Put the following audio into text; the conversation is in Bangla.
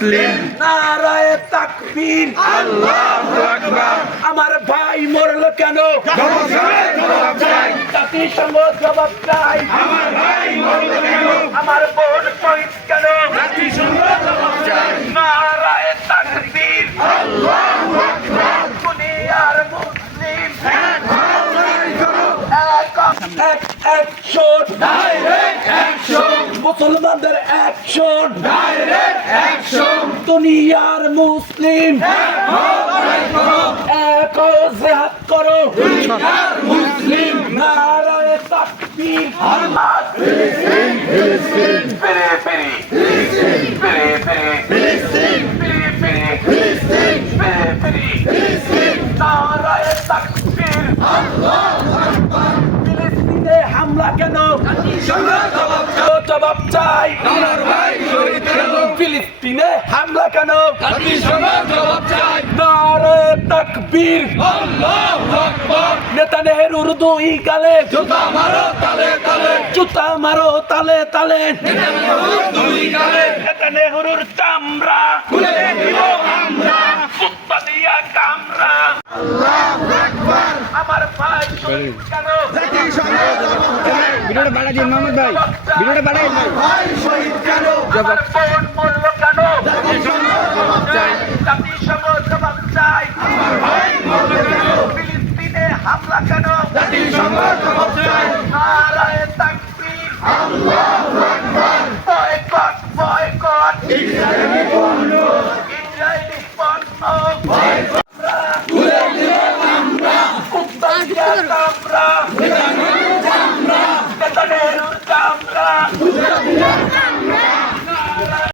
মুসলিম নারায়ে তাকবীর আল্লাহু আকবার আমার ভাই মরলো কেন জবাব চাই জাতিসংঘ জবাব চাই আমার ভাই মরলো কেন আমার বোন শহীদ কেন জাতিসংঘ জবাব চাই নারায়ে তাকবীর আল্লাহু আকবার দুনিয়ার মুসলিম অ্যাকশন ডাইরেক্ট অ্যাকশন মুসলমানদের অ্যাকশন ডাইরেক্ট অ্যাকশন দুনিয়ার মুসলিম এক জিহাদ করো দুনিয়ার মুসলিম নারায়ে তাকবীর আল্লাহ ফিলিস্তিন ফিলিস্তিন ফিরি ফিলিস্তিন ফিরি ফিলিস্তিন নারায়ে তাকবীর আল্লাহু আকবার ফিলিস্তিনে হামলা কেন জাতিসংঘ জবাব চাই জবাব চাই আমার ভাই শহীদ কেন ফিলিস্তিনে হামলা কেন জাতিসংঘ জবাব চাই নারায়ে তাকবীর আল্লাহু আকবার নেতানিয়াহুর দুই গালে জুতা মারো তালে তালে জুতা মারো তালে তালে নেতানিয়াহুর দুই গালে নেতানিয়াহুর চামড়া খুলে দিব আমরা কুত্তা দিয়া কামড়া আল্লাহু আকবার আমার ভাই শহীদ কেন জাতিসংঘ জবাব চাই ভিডিওটা বাড়াই দিন মোহাম্মদ ভাই ভিডিওটা বাড়াই দিন ভাই শহীদ কেন আমার বোন মরলো কেন জাতিসংঘ জবাব চাই জাতিসংঘ জবাব চাই আমার ভাই মরলো কেন ফিলিস্তিনে হামলা কেন জাতিসংঘ জবাব চাই নারায়ে তাকবীর আল্লাহু আকবার বয়কট ইসরায়েলি পণ্য ইসরায়েলি পণ্য খুলে দিব আমরা কুত্তা দিয়া কামড়া নেতানিয়াহুর চামড়া নেতানিয়াহুর চামড়া খুলে দিব